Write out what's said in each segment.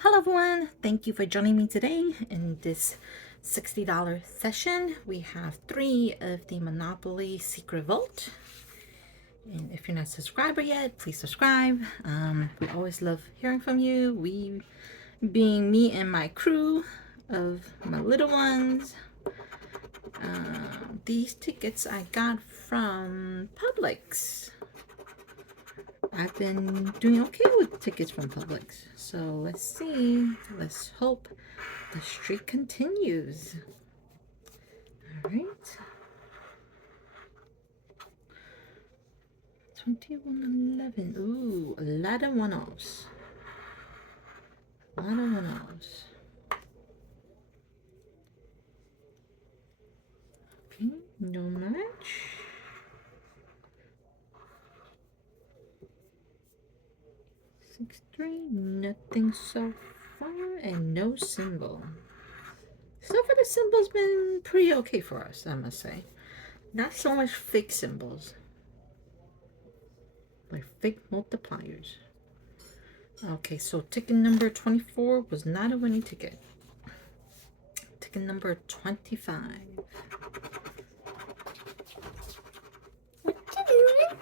Hello everyone, thank you for joining me today in this $60 session. We have 3 of the Monopoly Secret Vault. And if you're not a subscriber yet, please subscribe. We always love hearing from you. We being me and my crew of my little ones. These tickets I got from Publix. I've been doing okay with tickets from Publix. So let's see. Let's hope the streak continues. All right. 2111. Ooh, a lot of one-offs. A lot of one-offs. Okay, no match. 6-3, nothing so far, and no symbol. So far the symbol's been pretty okay for us, I must say. Not so much fake symbols. Like fake multipliers. Okay, so ticket number 24 was not a winning ticket. Ticket number 25. What you doing?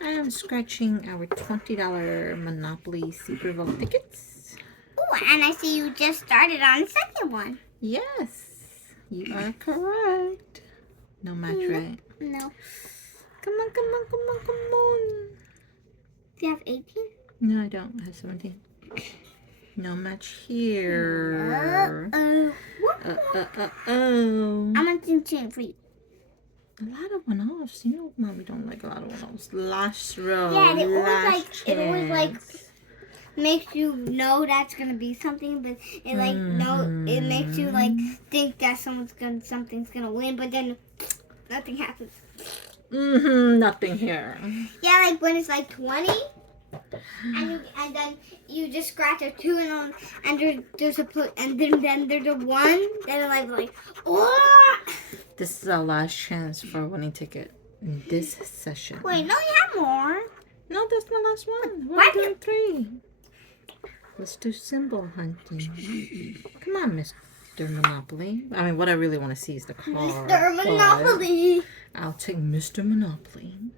I am scratching our $20 Monopoly Secret Vault tickets. Oh, and I see you just started on the second one. Yes, you are correct. No match, right? No. Come on, come on, come on, come on. Do you have 18? No, I don't. I have 17. No match here. I'm going to change for you. A lot of one-offs. You know, Mommy don't like a lot of one-offs. Last row. Yeah, it always like makes you know that's gonna be something, but it like it makes you like think that something's gonna win, but then nothing happens. Nothing here. Yeah, like when it's like 20, and then you just scratch a 2 and there's a put, and then there's a 1. Then like oh. This is our last chance for a winning ticket in this session. Wait, no, you have more. No, that's the last one. Why 1, 2, 3. Let's do symbol hunting. Come on, Mr. Monopoly. I mean, what I really want to see is the car. Mr. Monopoly. I'll take Mr. Monopoly.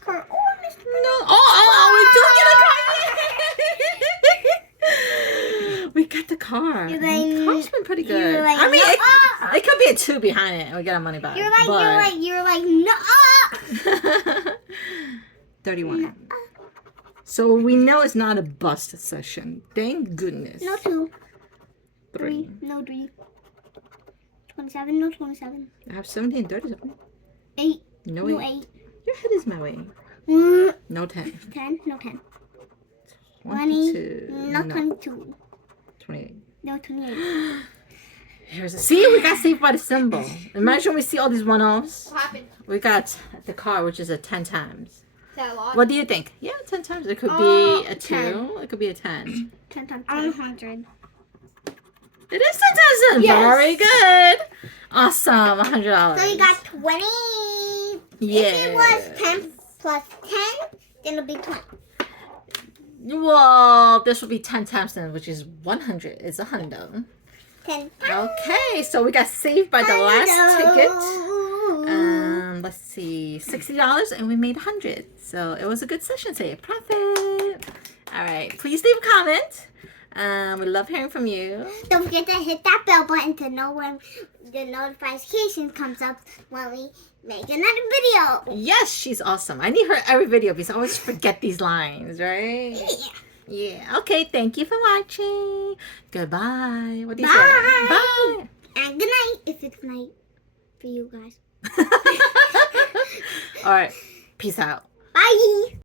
Car or Mr. No. Oh, we do get a car. We got the car. The car's been pretty good. Like, I mean, it could be a 2 behind it, and we get our money back. You're like, no. 31. So we know it's not a bust session. Thank goodness. No 2. 3. No 3. 27. No 27. I have 17, 37. 8. No 8. No 8. Your head is my way. No 10. 10. No 10. 22. No 22. 28. No 28. Here's a see. We got saved by the symbol. Imagine we see all these one-offs. What happened? We got the car, which is a 10 times. Is that a lot? What do you think? Yeah, 10 times. It could be a 2. 10. It could be a 10. 10 times 100. It is 10 times. Yes. Very good. Awesome. $100. So you got 20. Yeah. If it was 10 plus 10, then it'll be 20. Well, this would be 10 times 10, which is 100. It's 100. 10. Okay, so we got saved by the last ticket. Let's see, $60, and we made 100. So it was a good session today. Profit. All right, please leave a comment. We love hearing from you. Don't forget to hit that bell button to know when the notification comes up when we make another video. Yes, she's awesome. I need her every video because I always forget these lines, right? Yeah. Yeah. Okay, thank you for watching. Goodbye. What do you Bye. say? Bye. And good night if it's night for you guys. All right. Peace out. Bye.